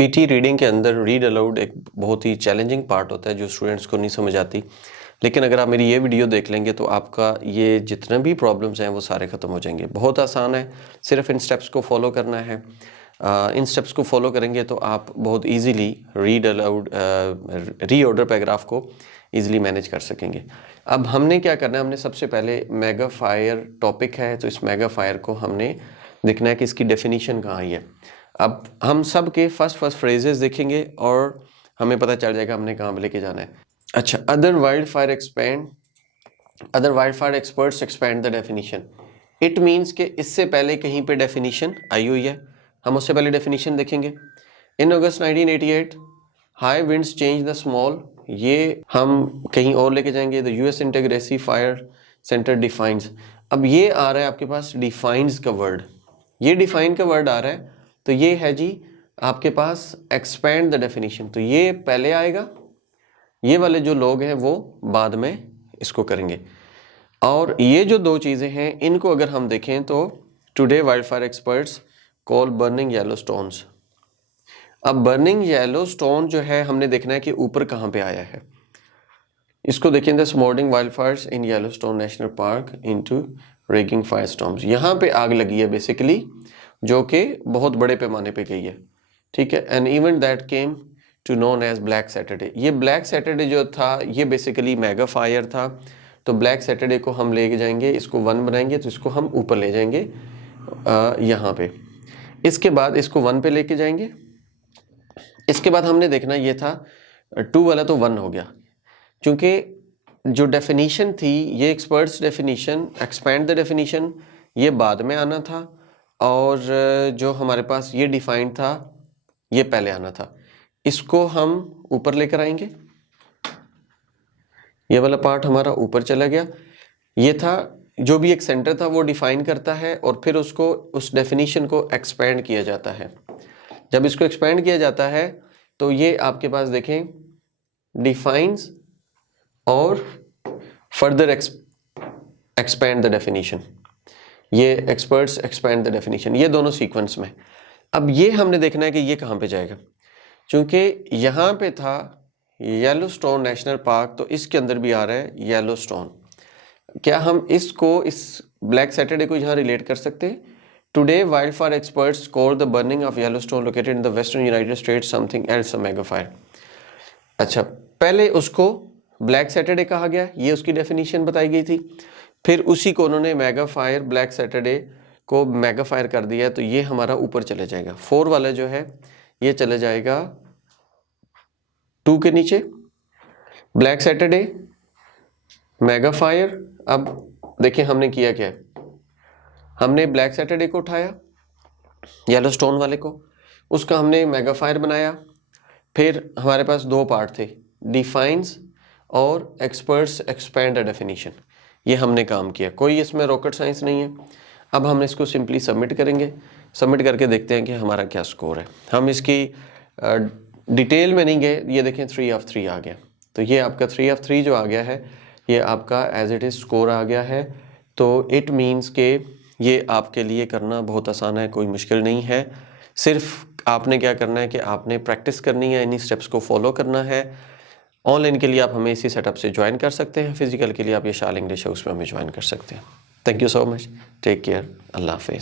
PT reading के अंदर read aloud एक बहुत ही चैलेंजिंग पार्ट होता है जो स्टूडेंट्स को नहीं समझ आती। लेकिन अगर आप मेरी ये वीडियो देख लेंगे तो आपका ये जितने भी प्रॉब्लम्स हैं वो सारे ख़त्म हो जाएंगे। बहुत आसान है, सिर्फ इन स्टेप्स को फॉलो करना है। इन स्टेप्स को फॉलो करेंगे तो आप बहुत easily read aloud reorder paragraph को इजीली मैनेज कर सकेंगे। अब हमने क्या करना है, हमने सबसे पहले मेगाफायर टॉपिक है तो इस मेगाफायर को हमने देखना है कि इसकी डेफिनेशन कहाँ आई है। अब हम सब के फर्स्ट फ्रेजेस देखेंगे और हमें पता चल जाएगा हमने कहाँ पे लेके जाना है। अच्छा, other wild fire experts expand the definition. It means कि इससे पहले कहीं पे डेफिनेशन आई हुई है, हम उससे पहले डेफिनेशन देखेंगे। In August 1988 high winds change the small, ये हम कहीं और लेके जाएंगे। The US interagency fire center defines. अब ये आ रहा है आपके पास डिफाइंस का वर्ड, ये डिफाइन का वर्ड आ रहा है तो ये है जी आपके पास एक्सपैंड द डेफिनेशन। तो ये पहले आएगा, ये वाले जो लोग हैं वो बाद में इसको करेंगे। और ये जो दो चीज़ें हैं इनको अगर हम देखें तो today wild fire experts call burning yellow stones. अब बर्निंग येलो स्टोन जो है हमने देखना है कि ऊपर कहाँ पे आया है। इसको देखें, the smouldering wildfires in Yellowstone National Park into raging firestorms. यहाँ पे आग लगी है बेसिकली, जो कि बहुत बड़े पैमाने पे गई है, ठीक है। An event that came to known as black Saturday. ये ब्लैक सैटरडे जो था ये बेसिकली मेगा फायर था। तो ब्लैक सैटरडे को हम ले जाएंगे, इसको 1 बनाएंगे तो इसको हम ऊपर ले जाएंगे यहाँ पे। इसके बाद इसको 1 पे लेके जाएंगे। इसके बाद हमने देखना ये था 2 वाला तो 1 हो गया, क्योंकि जो डेफिनेशन थी ये experts definition expand the definition ये बाद में आना था, और जो हमारे पास ये डिफाइंड था ये पहले आना था। इसको हम ऊपर लेकर आएंगे, ये वाला पार्ट हमारा ऊपर चला गया। ये था जो भी एक सेंटर था वो डिफाइन करता है और फिर उसको उस डेफिनेशन को एक्सपैंड किया जाता है। जब इसको एक्सपैंड किया जाता है तो ये आपके पास देखें डिफाइंस और फर्दर एक्सपैंड द डेफिनेशन, ये एक्सपर्ट्स एक्सपैंड द डेफिनेशन, ये दोनों सीक्वेंस में। अब ये हमने देखना है कि ये कहाँ पे जाएगा, क्योंकि यहाँ पे था येलो स्टोन नेशनल पार्क तो इसके अंदर भी आ रहा है येलो स्टोन। क्या हम इसको इस ब्लैक सैटरडे को यहाँ रिलेट कर सकते हैं? Today wild fire experts call the burning of yellow stone located in the western United states something else a mega fire. अच्छा, पहले उसको ब्लैक सैटरडे कहा गया, ये उसकी डेफिनेशन बताई गई थी। फिर उसी को उन्होंने मेगा फायर ब्लैक सैटरडे को मेगा फायर कर दिया, तो ये हमारा ऊपर चले जाएगा। 4 वाला जो है ये चले जाएगा 2 के नीचे, ब्लैक सैटरडे मेगा फायर। अब देखें हमने किया क्या है, हमने ब्लैक सैटरडे को उठाया येलो स्टोन वाले को, उसका हमने मेगा फायर बनाया। फिर हमारे पास 2 पार्ट थे, डिफाइंस और एक्सपर्ट्स एक्सपैंड द डेफिनेशन, ये हमने काम किया। कोई इसमें रॉकेट साइंस नहीं है। अब हम इसको सिंपली सबमिट करेंगे, सबमिट करके देखते हैं कि हमारा क्या स्कोर है। हम इसकी डिटेल में नहीं गए, ये देखें 3 ऑफ 3 आ गया। तो ये आपका 3 ऑफ 3 जो आ गया है ये आपका एज इट इज़ स्कोर आ गया है। तो इट मीन्स के ये आपके लिए करना बहुत आसान है, कोई मुश्किल नहीं है। सिर्फ आपने क्या करना है कि आपने प्रैक्टिस करनी है, इन्हीं स्टेप्स को फॉलो करना है। ऑनलाइन के लिए आप हमें इसी सेटअप से ज्वाइन कर सकते हैं, फिजिकल के लिए आप ये शाल इंग्लिश है उसमें हमें ज्वाइन कर सकते हैं। Thank you so much, take care, अल्लाह हाफिज़।